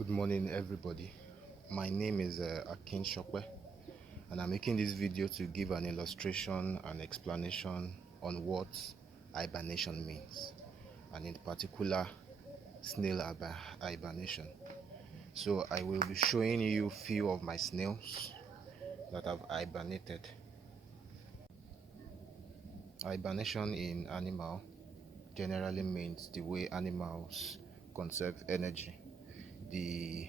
Good morning, everybody. My name is Akin Shokwe, and I'm making this video to give an illustration and explanation on what hibernation means, and in particular, snail hibernation. So I will be showing you a few of my snails that have hibernated. Hibernation in animal generally means the way animals conserve energy. The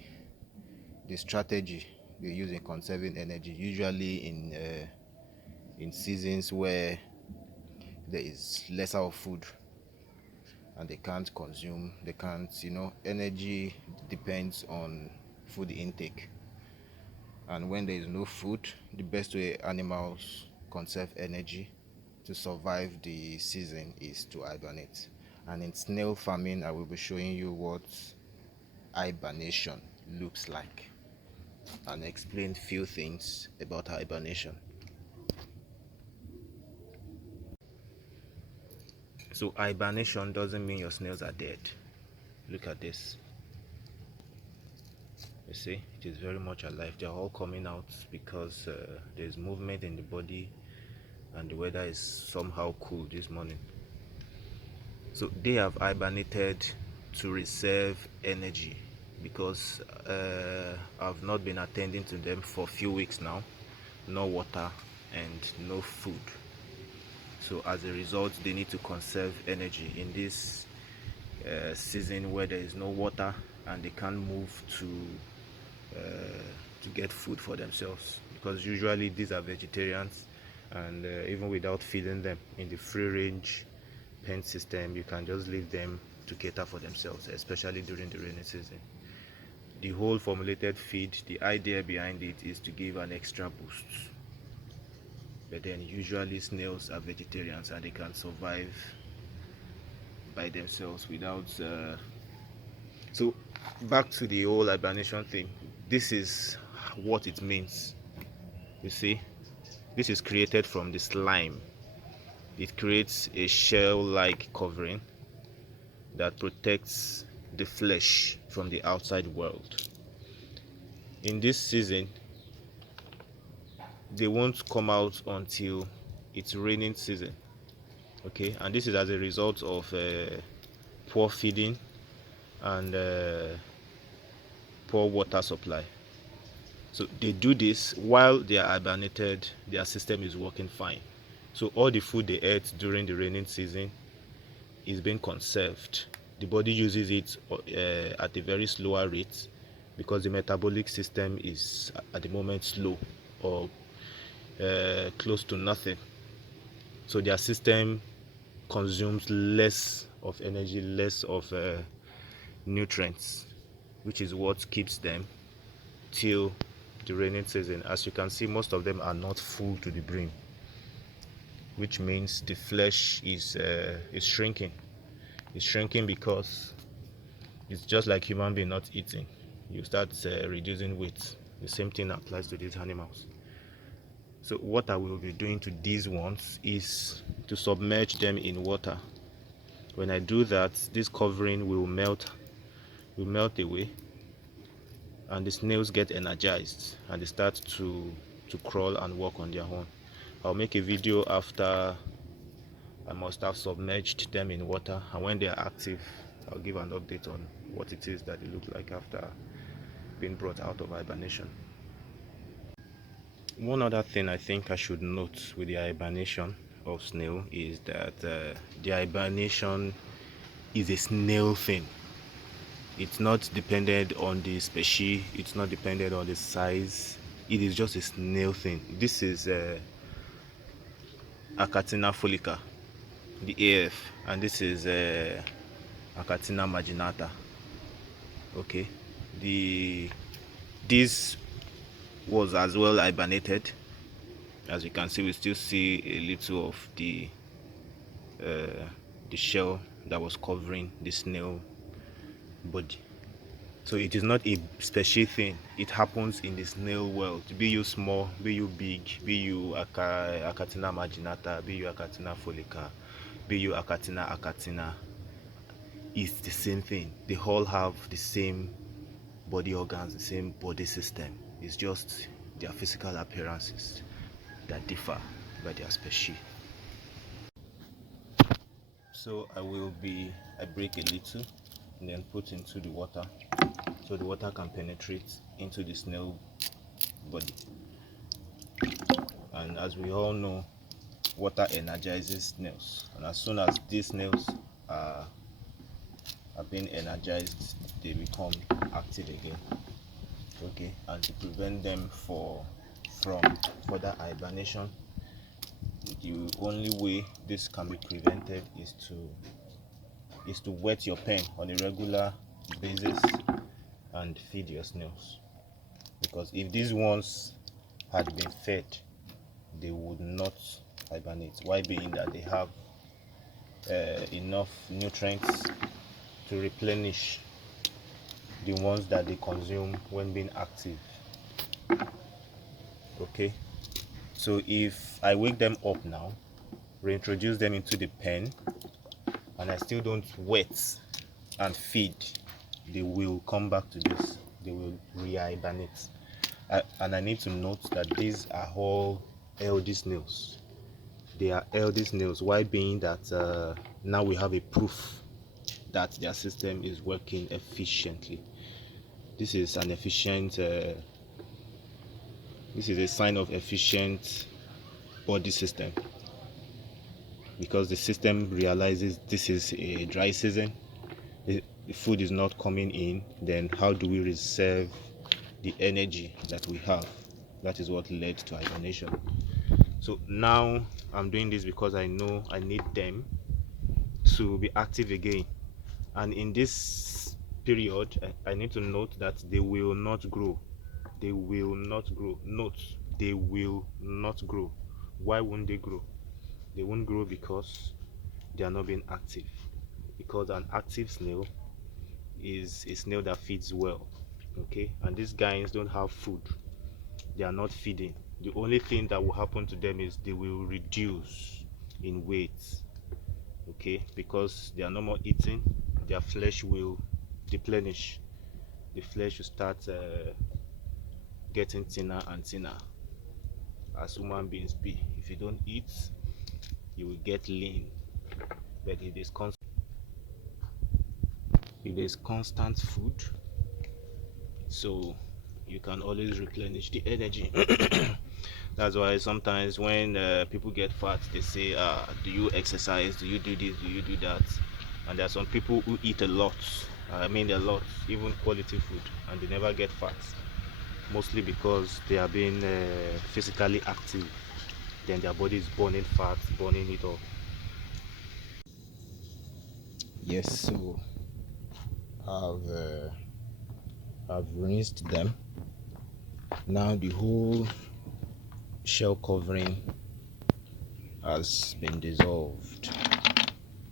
strategy they use in conserving energy, usually in seasons where there is lesser of food and they can't, energy depends on food intake. And when there is no food, the best way animals conserve energy to survive the season is to hibernate. And in snail farming, I will be showing you what hibernation looks like and explain few things about hibernation. So hibernation doesn't mean your snails are dead. Look at this. You see, it is very much alive. They're all coming out because there's movement in the body and the weather is somehow cool this morning. So they have hibernated to reserve energy because I've not been attending to them for a few weeks now. No water and no food. So as a result, they need to conserve energy in this season where there is no water and they can't move to get food for themselves, because usually these are vegetarians, and even without feeding them in the free range pen system, you can just leave them to cater for themselves, especially during the rainy season. The whole formulated feed, the idea behind it is to give an extra boost. But then usually snails are vegetarians and they can survive by themselves without so back to the whole hibernation thing. This is what it means. You see, this is created from the slime. It creates a shell-like covering that protects the flesh from the outside world. In this season, they won't come out until it's raining season. Okay, and this is as a result of poor feeding and poor water supply. So they do this while they are hibernated. Their system is working fine. So all the food they ate during the raining season is being conserved. The body uses it at a very slower rate because the metabolic system is at the moment slow or close to nothing. So their system consumes less of energy, less of nutrients, which is what keeps them till the raining season. As you can see, most of them are not full to the brim, which means the flesh is shrinking. It's shrinking because it's just like human being not eating. You start reducing weight. The same thing applies to these animals. So what I will be doing to these ones is to submerge them in water. When I do that, this covering will melt away, and the snails get energized and they start to crawl and walk on their own. I'll make a video after I must have submerged them in water, and when they are active, I'll give an update on what it is that they look like after being brought out of hibernation. One other thing I think I should note with the hibernation of snail is that the hibernation is a snail thing. It's not dependent on the species, it's not dependent on the size, it is just a snail thing. This is Achatina folica, the AF, and this is Achatina marginata. Okay, this was as well hibernated. As you can see, we still see a little of the shell that was covering the snail body. So it is not a special thing. It happens in the snail world. Be you small, be you big, be you Achatina marginata, be you Achatina folica, be you Achatina, it's the same thing. They all have the same body organs, the same body system. It's just their physical appearances that differ by their species. So I break a little and then put into the water, so the water can penetrate into the snail body. And as we all know, water energizes snails, and as soon as these snails are being energized, they become active again. Okay, and to prevent them from further hibernation, the only way this can be prevented is to wet your pen on a regular basis and feed your snails. Because if these ones had been fed, they would not hibernate. Why being that they have enough nutrients to replenish the ones that they consume when being active. Okay, so if I wake them up now, reintroduce them into the pen, and I still don't wet and feed, they will come back to this. They will re-hibernate. And I need to note that these are all healthy snails. They are healthy snails. Why being that now we have a proof that their system is working efficiently. This is an efficient. This is a sign of efficient body system, because the system realizes this is a dry season. The food is not coming in. Then how do we reserve the energy that we have? That is what led to hibernation. So now I'm doing this because I know I need them to be active again, and in this period I need to note that they will not grow. They will not grow. Note, they will not grow. Why won't they grow? They won't grow because they are not being active. Because an active snail is a snail that feeds well. Okay, and these guys don't have food. They are not feeding. The only thing that will happen to them is they will reduce in weight. Okay, because they are no more eating, their flesh will deplenish. The flesh will start getting thinner and thinner, as human beings be. If you don't eat, you will get lean. But if there's constant food, so you can always replenish the energy. That's why sometimes when people get fat, they say, do you exercise, do you do this, do you do that? And there are some people who eat a lot, I mean a lot, even quality food, and they never get fat, mostly because they are being physically active. Then their body is burning fat, burning it off. Yes, so I've rinsed them. Now the whole shell covering has been dissolved.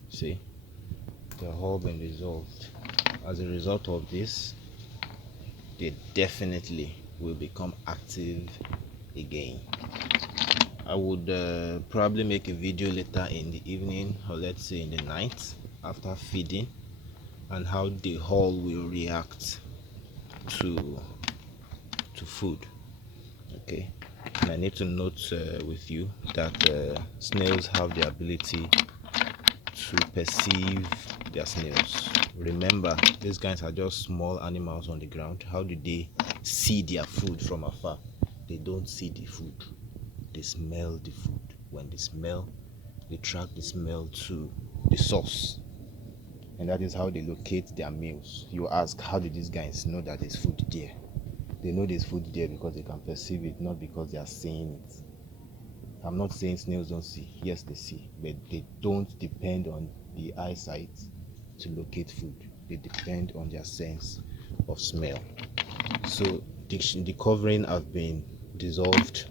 See, they've all been dissolved. As a result of this, they definitely will become active again. I would probably make a video later in the evening, or let's say in the night after feeding, and how the hull will react to food. Okay, and I need to note with you that snails have the ability to perceive their snails. Remember, these guys are just small animals on the ground. How do they see their food from afar? They don't see the food, they smell the food. When they smell, they track the smell to the source, and that is how they locate their meals. You ask, how do these guys know that there's food there? They know there's food there because they can perceive it, not because they are seeing it. I'm not saying snails don't see. Yes, they see, but they don't depend on the eyesight to locate food. They depend on their sense of smell. So the covering have been dissolved,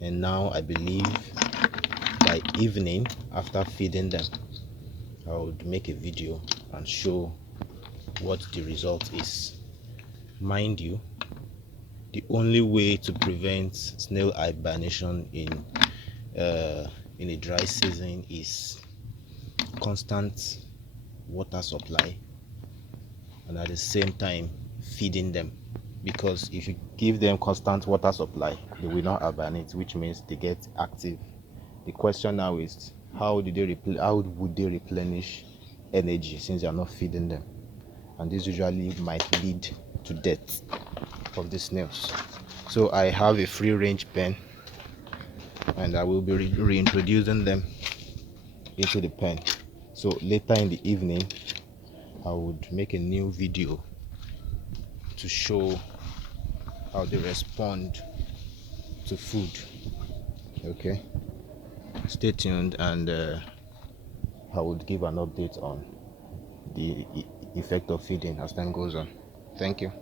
and now I believe by evening after feeding them, I would make a video and show what the result is. Mind you, the only way to prevent snail hibernation in a dry season is constant water supply, and at the same time feeding them, because if you give them constant water supply, they will not hibernate, which means they get active. The question now is, how would they replenish energy since you are not feeding them? And this usually might lead to death of the snails. So I have a free range pen, and I will be reintroducing them into the pen. So later in the evening, I would make a new video to show how they respond to food. Okay, stay tuned, and I would give an update on the effect of feeding as time goes on. Thank you.